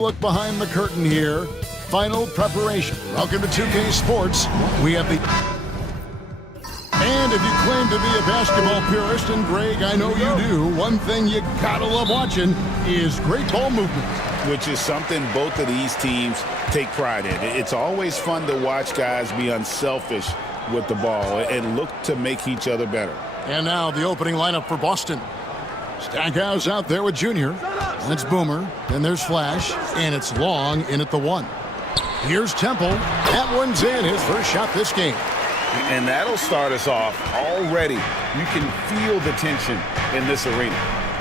Look behind the curtain here. Final preparation. Welcome to 2K Sports. We have the... And if you claim to be a basketball purist, and Greg, I know you do, one thing you gotta love watching is great ball movement. Which is something both of these teams take pride in. It's always fun to watch guys be unselfish with the ball and look to make each other better. And now the opening lineup for Boston. Stackhouse out there with Junior. That's Boomer. Then there's Flash. And it's Long in at the 1. Here's Temple. That one's in, his first shot this game. And that'll start us off already. You can feel the tension in this arena.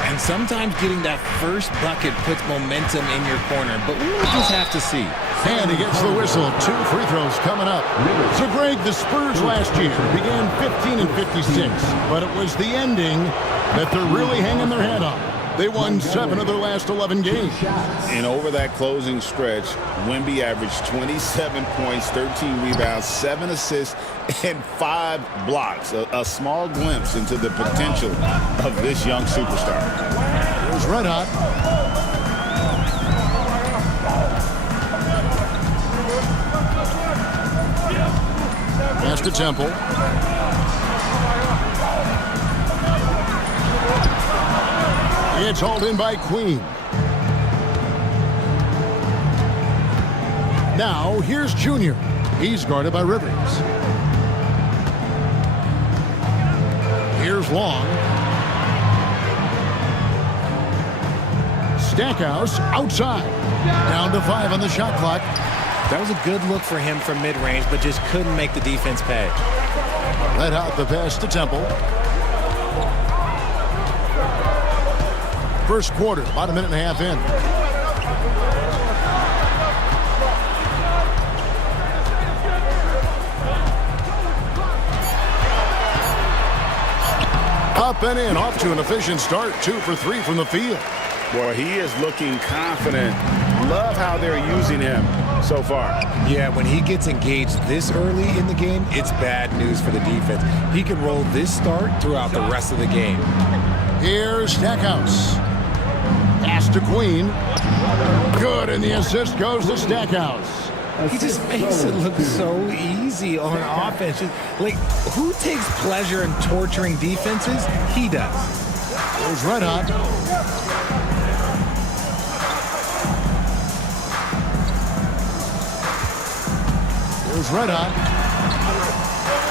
And sometimes getting that first bucket puts momentum in your corner, but we'll just have to see. And he gets the whistle. 2 free throws coming up. So, Greg, the Spurs last year began 15 and 56, but it was the ending that they're really hanging their head on. They won 7 of their last 11 games. And over that closing stretch, Wemby averaged 27 points, 13 rebounds, 7 assists, and 5 blocks. A small glimpse into the potential of this young superstar. It was red hot. Pass to Temple. It's hauled in by Queen. Now, here's Junior. He's guarded by Rivers. Here's Long. Stackhouse outside. Down to 5 on the shot clock. That was a good look for him from mid-range, but just couldn't make the defense pay. Let out the pass to Temple. First quarter, about a minute and a half in. Up and in, off to an efficient start. 2 for 3 from the field. Well, he is looking confident. Love how they're using him so far. Yeah, when he gets engaged this early in the game, it's bad news for the defense. He can roll this start throughout the rest of the game. Here's Stackhouse. Pass to Queen. Good, and the assist goes to Stackhouse. He just makes it look so easy on offense. Like, who takes pleasure in torturing defenses? He does. There's red hot. There's red hot.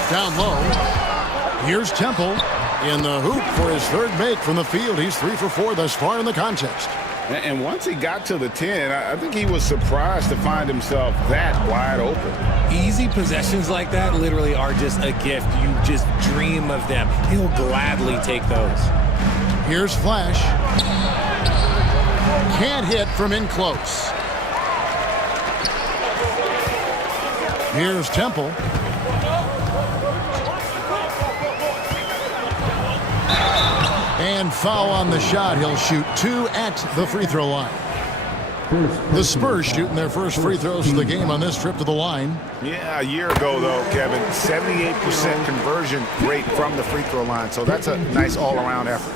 Down low. Here's Temple in the hoop for his third make from the field. He's 3 for 4 thus far in the contest. And once he got to the 10, I think he was surprised to find himself that wide open. Easy possessions like that literally are just a gift. You just dream of them. He'll gladly take those. Here's Flash. Can't hit from in close. Here's Temple. And foul on the shot. He'll shoot 2 at the free throw line. The Spurs shooting their first free throws of the game on this trip to the line. Yeah, a year ago, though, Kevin, 78% conversion rate from the free throw line. So that's a nice all-around effort.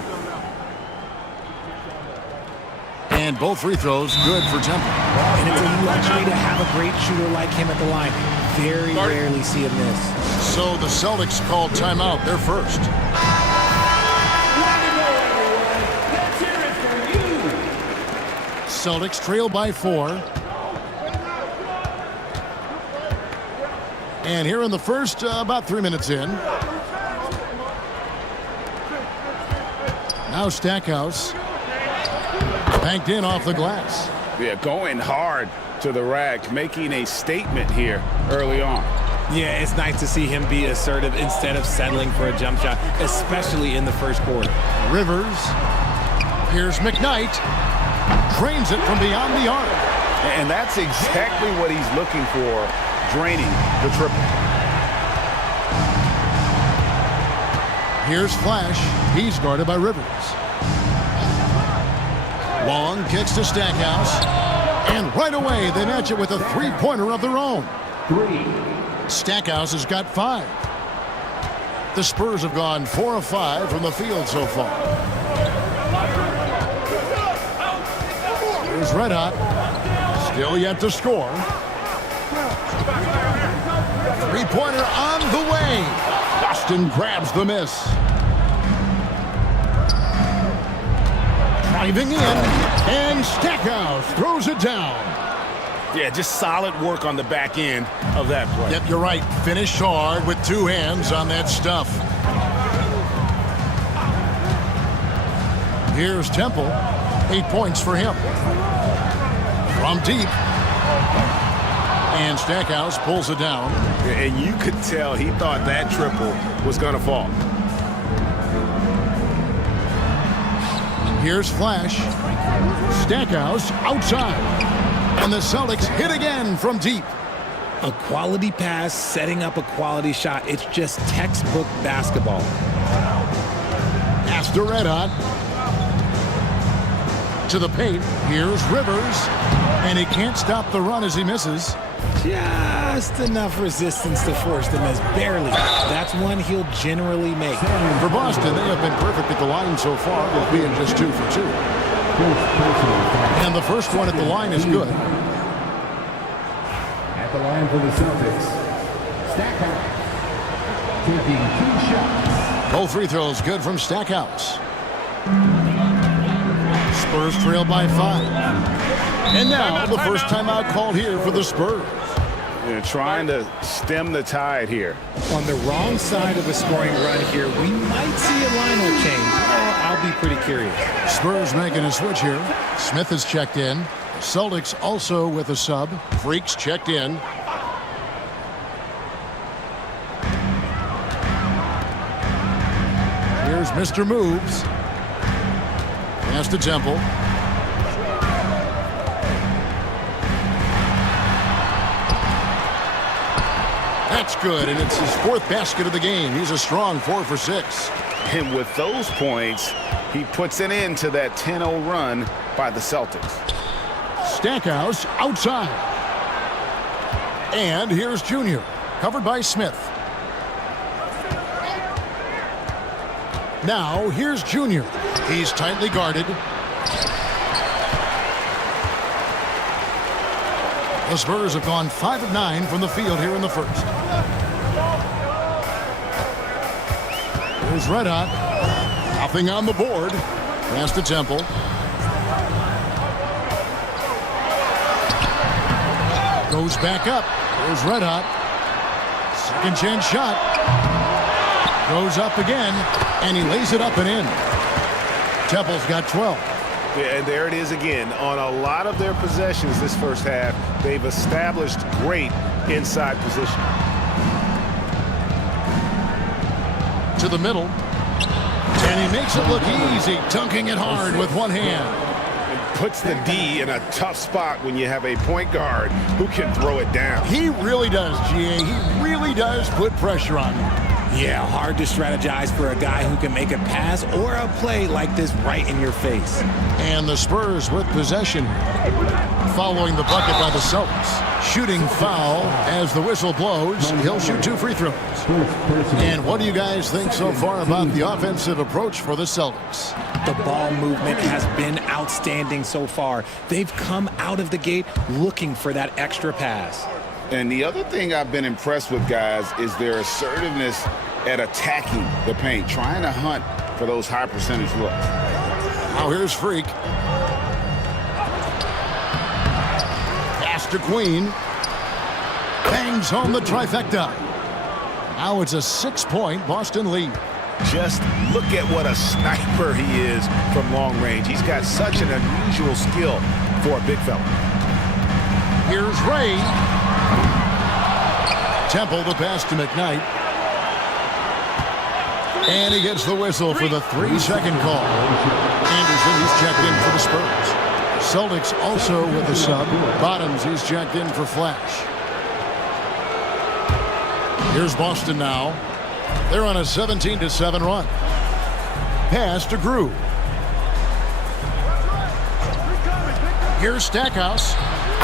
And both free throws good for Temple. And it's a luxury to have a great shooter like him at the line. Very rarely see him miss. So the Celtics called timeout. They're first. Celtics trail by 4. And here in the first, about 3 minutes in. Now Stackhouse. Banked in off the glass. Yeah, going hard to the rack, making a statement here early on. Yeah, it's nice to see him be assertive instead of settling for a jump shot, especially in the first quarter. Rivers. Here's McKnight. Drains it from beyond the arc. And that's exactly what he's looking for, draining the triple. Here's Flash. He's guarded by Rivers. Long kicks to Stackhouse. And right away, they match it with a three-pointer of their own. Stackhouse has got 5. The Spurs have gone 4 of 5 from the field so far. Here's red hot. Still yet to score. Three-pointer on the way. Boston grabs the miss. Driving in, and Stackhouse throws it down. Yeah, just solid work on the back end of that play. Yep, you're right. Finish hard with two hands on that stuff. Here's Temple. 8 points for him. From deep. And Stackhouse pulls it down. And you could tell he thought that triple was going to fall. Here's Flash. Stackhouse outside. And the Celtics hit again from deep. A quality pass, setting up a quality shot. It's just textbook basketball. Pass to Red Hot. To the paint. Here's Rivers. And he can't stop the run as he misses. Just enough resistance to force the miss. Barely. That's one he'll generally make. For Boston, they have been perfect at the line so far, with being just 2 for 2. And the first one at the line is good. At the line for the Celtics, Stackhouse taking 2 shots. Both free throws good from Stackhouse. Spurs trail by 5. And now the first timeout called here for the Spurs. They're trying to stem the tide here. On the wrong side of a scoring run here, we might see a lineup change. I'll be pretty curious. Spurs making a switch here. Smith is checked in. Celtics also with a sub. Freaks checked in. Here's Mr. Moves. Pass to Temple. That's good, and it's his 4th basket of the game. He's a strong 4 for 6. And with those points, he puts an end to that 10-0 run by the Celtics. Stackhouse outside. And here's Junior, covered by Smith. Now here's Junior. He's tightly guarded. The Spurs have gone 5 of 9 from the field here in the first. Here's Red Hot. Nothing on the board. Pass to Temple. Goes back up. Here's Red Hot. Second chance shot. Goes up again, and he lays it up and in. Temple's got 12. Yeah, and there it is again. On a lot of their possessions this first half, they've established great inside position. To the middle. And he makes it look easy, dunking it hard with one hand. And puts the D in a tough spot when you have a point guard who can throw it down. He really does, GA. He really does put pressure on him. Yeah, hard to strategize for a guy who can make a pass or a play like this right in your face. And the Spurs with possession. Following the bucket by the Celtics. Shooting foul as the whistle blows. He'll shoot 2 free throws. And what do you guys think so far about the offensive approach for the Celtics? The ball movement has been outstanding so far. They've come out of the gate looking for that extra pass. And the other thing I've been impressed with, guys, is their assertiveness at attacking the paint, trying to hunt for those high percentage looks. Now here's Freak. Pass to Queen. Bangs home the trifecta. Now it's a 6-point Boston lead. Just look at what a sniper he is from long range. He's got such an unusual skill for a big fella. Here's Ray. Temple the pass to McKnight. And he gets the whistle for the 3-second call. Anderson, he's checked in for the Spurs. Celtics also with a sub. Bottoms, he's checked in for Flash. Here's Boston now. They're on a 17-7 run. Pass to Groove. Here's Stackhouse.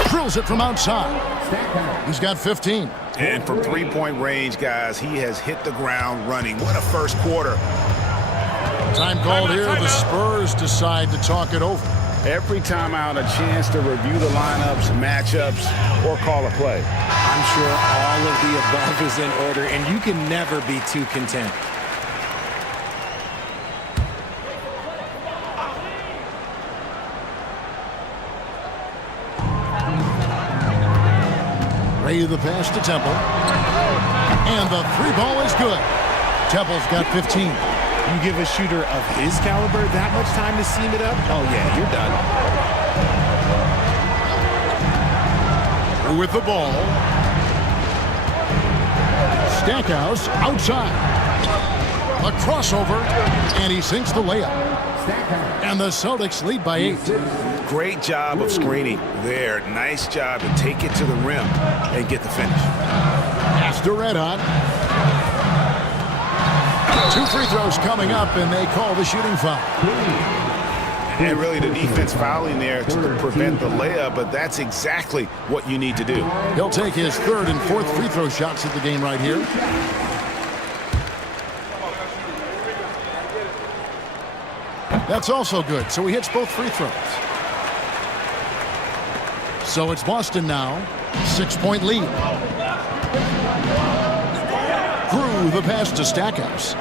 Drills it from outside. He's got 15. And from three-point range, guys, he has hit the ground running. What a first quarter. Time called here. The Spurs decide to talk it over. Every time out, a chance to review the lineups, matchups, or call a play. I'm sure all of the above is in order, and you can never be too content. Ray the pass to Temple. And the three ball is good. Temple's got 15. You give a shooter of his caliber that much time to seam it up? Oh, yeah, you're done. With the ball. Stackhouse outside. A crossover, and he sinks the layup. And the Celtics lead by 8. Great job of screening there. Nice job to take it to the rim and get the finish. Pass to Red Hot. 2 free throws coming up, and they call the shooting foul. And really the defense fouling there to prevent the layup, but that's exactly what you need to do. He'll take his 3rd and 4th free throw shots of the game right here. That's also good, so he hits both free throws. So it's Boston now, 6-point lead. Through the pass to Stackhouse.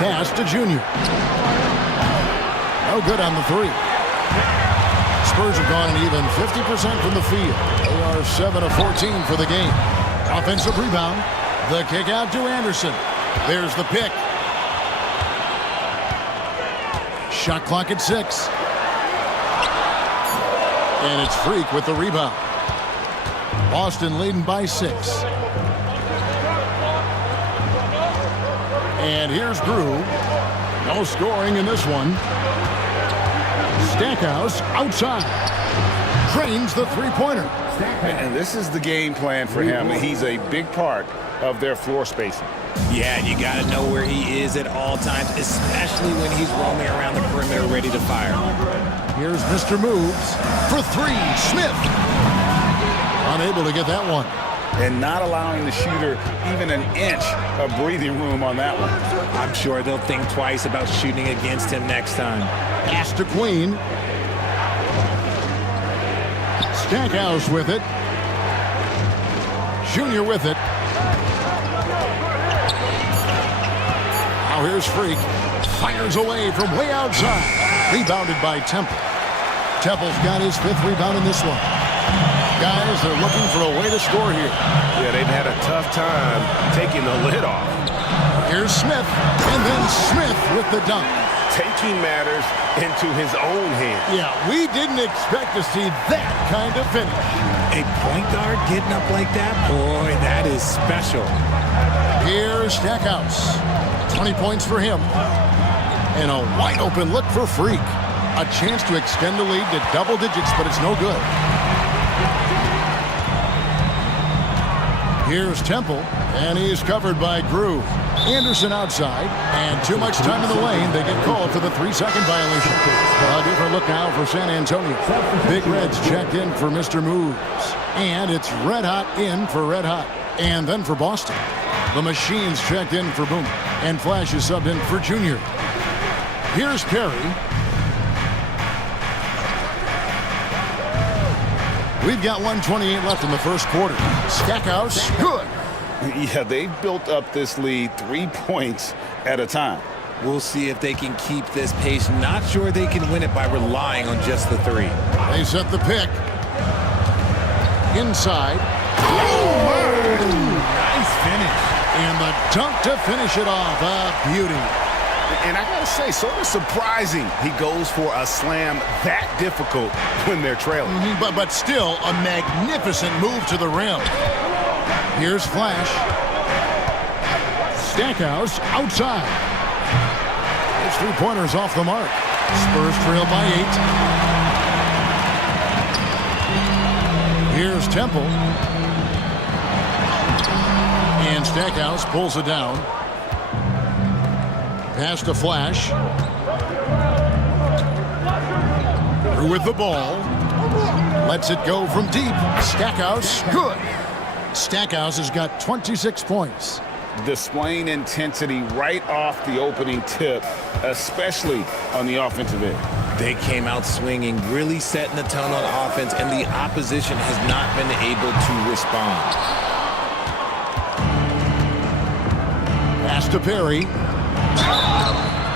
Pass to Junior. No good on the 3. Spurs have gone an even 50% from the field. They are 7 of 14 for the game. Offensive rebound. The kick out to Anderson. There's the pick. Shot clock at 6. And it's Freak with the rebound. Boston leading by 6. And here's Drew. No scoring in this one. Stackhouse outside. Drains the three-pointer. And this is the game plan for him. He's a big part of their floor spacing. Yeah, and you got to know where he is at all times, especially when he's roaming around the perimeter ready to fire. Here's Mr. Moves for 3. Smith. Unable to get that one. And not allowing the shooter even an inch of breathing room on that one. I'm sure they'll think twice about shooting against him next time. Pass to Queen. Stackhouse with it. Junior with it. Now here's Freak. Fires away from way outside. Rebounded by Temple. Temple's got his 5th rebound in this one. Guys, they're looking for a way to score here. Yeah, they've had a tough time taking the lid off. Here's Smith, and then Smith with the dunk. Taking matters into his own hands. Yeah, we didn't expect to see that kind of finish. A point guard getting up like that? Boy, that is special. Here's Stackhouse. 20 points for him. And a wide open look for Freak. A chance to extend the lead to double digits, but it's no good. Here's Temple, and he's covered by Drew. Anderson outside, and too much time in the lane. They get called for the 3-second violation. A different look now for San Antonio. Big Red's checked in for Mr. Moves. And it's Red Hot in for Red Hot. And then for Boston. The Machines checked in for Boom. And Flash is subbed in for Junior. Here's Perry. We've got 1:28 left in the first quarter. Stackhouse, good. Yeah, they've built up this lead 3 points at a time. We'll see if they can keep this pace. Not sure they can win it by relying on just the 3. They set the pick. Inside. Nice finish. And the dunk to finish it off. A beauty. And I gotta say, sort of surprising he goes for a slam that difficult when they're trailing. But still a magnificent move to the rim. Here's Flash. Stackhouse outside. His 3-pointer's off the mark. Spurs trail by 8. Here's Temple. And Stackhouse pulls it down. Pass to Flash. Through with the ball. Lets it go from deep. Stackhouse, good. Stackhouse has got 26 points. displaying intensity right off the opening tip, especially on the offensive end. They came out swinging, really setting the tone on offense, and the opposition has not been able to respond. Pass to Perry.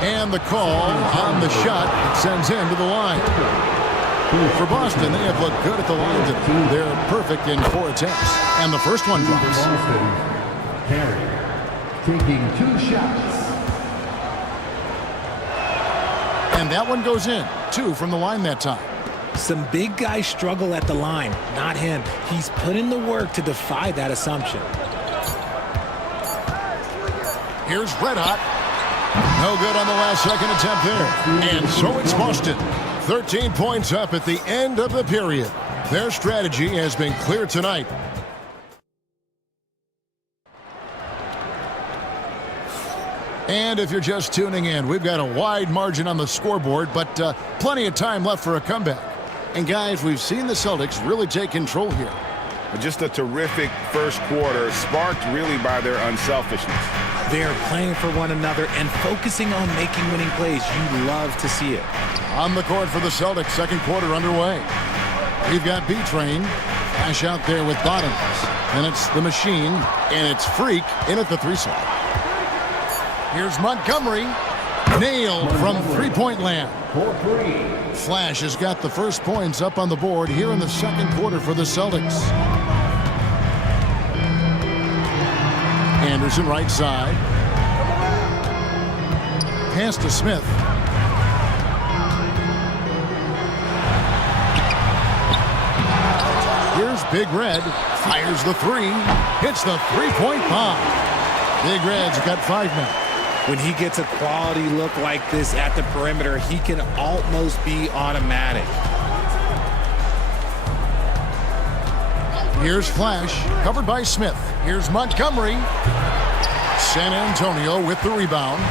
And the call on the shot sends him to the line. For Boston, they have looked good at the line today. They're perfect in 4 attempts. And the first one drops. Perry taking 2 shots. And that one goes in. 2 from the line that time. Some big guys struggle at the line, not him. He's put in the work to defy that assumption. Here's Red Hot. No good on the last second attempt there. And so it's Boston. 13 points up at the end of the period. Their strategy has been clear tonight. And if you're just tuning in, we've got a wide margin on the scoreboard, but plenty of time left for a comeback. And guys, we've seen the Celtics really take control here. Just a terrific first quarter, sparked really by their unselfishness. They're playing for one another and focusing on making winning plays. You love to see it. On the court for the Celtics, second quarter underway. We've got B-Train. Flash out there with Bottoms. And it's the Machine, and it's Freak in at the 3 slot. Here's Montgomery. Nailed from three-point land. Flash has got the first points up on the board here in the second quarter for the Celtics. Anderson right side. Pass to Smith. Here's Big Red. Fires the 3. Hits the three-point bomb. Big Red's got 5 now. When he gets a quality look like this at the perimeter, he can almost be automatic. Here's Flash, covered by Smith. Here's Montgomery. San Antonio with the rebound.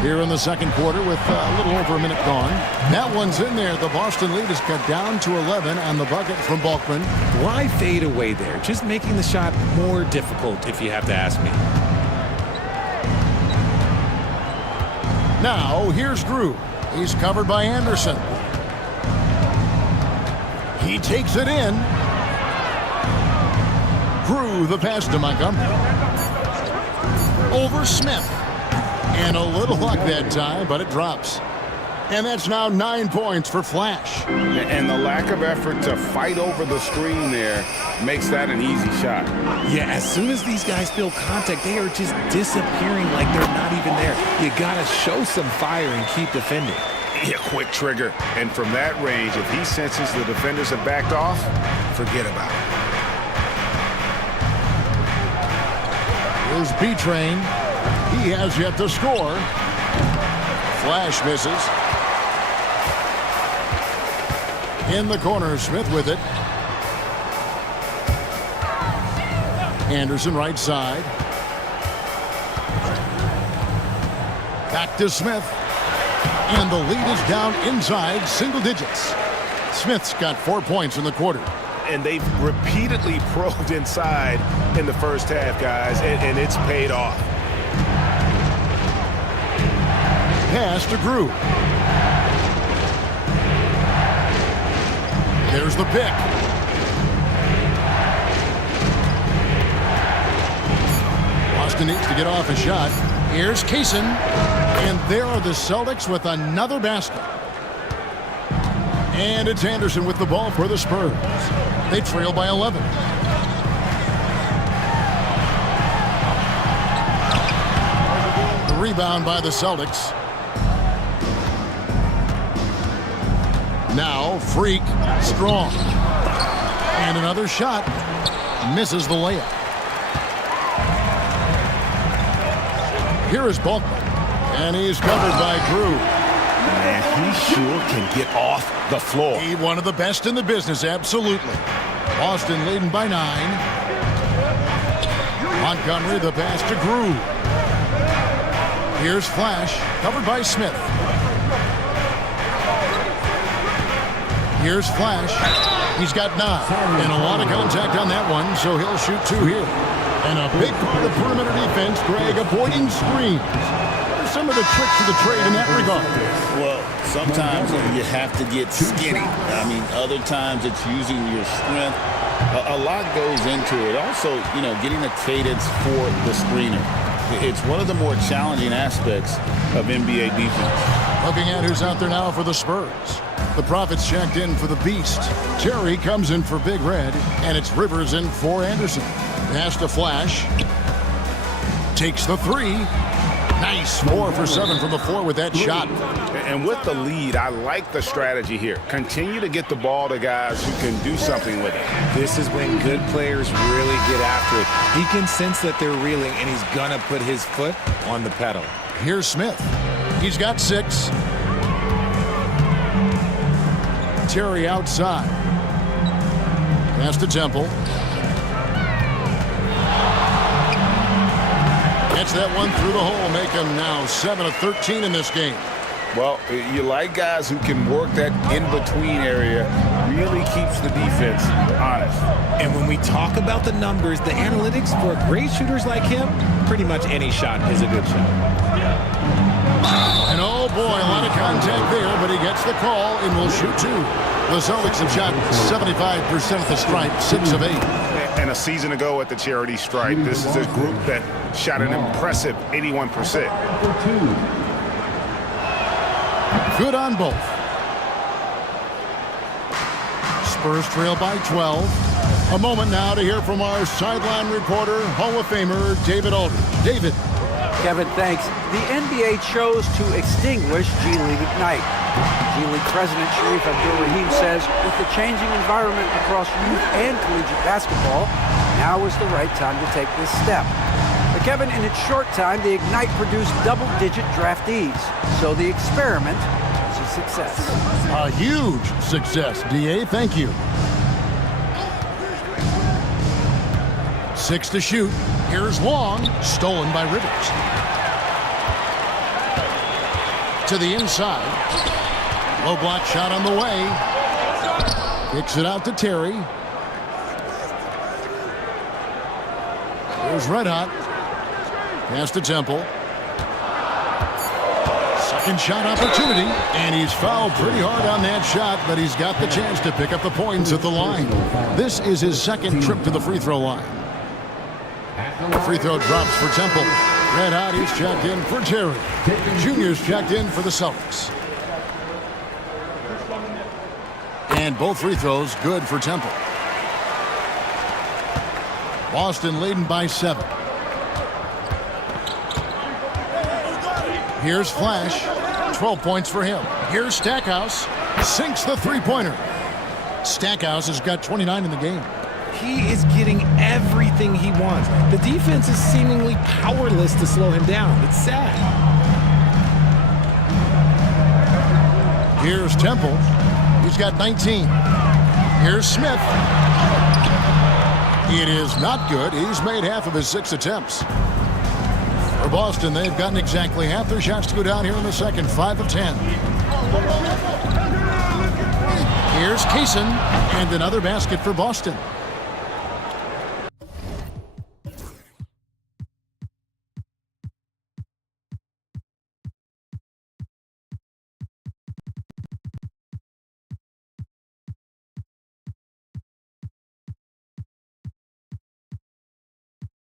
Here in the second quarter with a little over a minute gone. That one's in there. The Boston lead is cut down to 11 on the bucket from Bulkman. Why fade away there? Just making the shot more difficult, if you have to ask me. Now, here's Drew. He's covered by Anderson. He takes it in. Drew the pass to Montgomery. Over Smith. And a little luck that time, but it drops. And that's now 9 points for Flash. And the lack of effort to fight over the screen there makes that an easy shot. Yeah, as soon as these guys feel contact, they are just disappearing like they're not even there. You got to show some fire and keep defending. Yeah, quick trigger. And from that range, if he senses the defenders have backed off, forget about it. Here's B-Train. He has yet to score. Flash misses. In the corner, Smith with it. Anderson right side. Back to Smith. And the lead is down inside single digits. Smith's got 4 points in the quarter. And they've repeatedly probed inside in the first half, guys, and it's paid off. Pass to Drew. There's the pick. Boston needs to get off a shot. Here's Kaysen. And there are the Celtics with another basket. And it's Anderson with the ball for the Spurs. They trail by 11. The rebound by the Celtics. Now, Freak, strong. And another shot. Misses the layup. Here is Bulkman. And he's covered by Drew. Man, he sure can get off the floor. He one of the best in the business, absolutely. Boston leading by 9. Montgomery, the pass to Drew. Here's Flash, covered by Smith. Here's Flash. He's got 9, and a lot of contact on that one, so he'll shoot 2 here. And a big part of perimeter defense, Greg, avoiding screens. What are some of the tricks of the trade in that regard? Well, sometimes you have to get skinny. I mean, other times it's using your strength. A lot goes into it. Also, getting a cadence for the screener. It's one of the more challenging aspects of NBA defense. Looking at who's out there now for the Spurs. The Profits checked in for the Beast. Terry comes in for Big Red, and it's Rivers in for Anderson. Pass to Flash. Takes the 3. Nice. 4 for 7 from the floor with that shot. And with the lead, I like the strategy here. Continue to get the ball to guys who can do something with it. This is when good players really get after it. He can sense that they're reeling, and he's going to put his foot on the pedal. Here's Smith. He's got 6. Terry outside. Pass to Temple. Gets that one through the hole, make him now 7 of 13 in this game. Well, you like guys who can work that in-between area, really keeps the defense honest. And when we talk about the numbers, the analytics for great shooters like him, pretty much any shot is a good shot. And oh boy, a lot of contact there, but he gets the call and will shoot 2. The Celtics have shot 75% at the stripe, 6 of 8. And a season ago at the charity stripe, this is a group that shot an impressive 81%. Good on both. Spurs trail by 12. A moment now to hear from our sideline reporter, Hall of Famer David Aldridge. David. Kevin, thanks. The NBA chose to extinguish G League Ignite. G League President Sharif Abdul-Rahim says with the changing environment across youth and collegiate basketball, now is the right time to take this step. But Kevin, in its short time, the Ignite produced double-digit draftees. So the experiment was a success. A huge success, DA. Thank you. 6 to shoot. Here's Long, stolen by Rivers. To the inside. Low block shot on the way. Kicks it out to Terry. Here's Red Hot. Pass to Temple. Second shot opportunity. And he's fouled pretty hard on that shot, but he's got the chance to pick up the points at the line. This is his second trip to the free throw line. The free throw drops for Temple. Red Hot is checked in for Terry. Junior's checked in for the Celtics. And both free throws good for Temple. Boston leading by 7. Here's Flash. 12 points for him. Here's Stackhouse. Sinks the three-pointer. Stackhouse has got 29 in the game. He is getting everything he wants. The defense is seemingly powerless to slow him down. It's sad. Here's Temple. He's got 19. Here's Smith. It is not good. He's made half of his 6 attempts. For Boston, they've gotten exactly half their shots to go down here in the second. 5 of 10. Here's Kaysen, and another basket for Boston.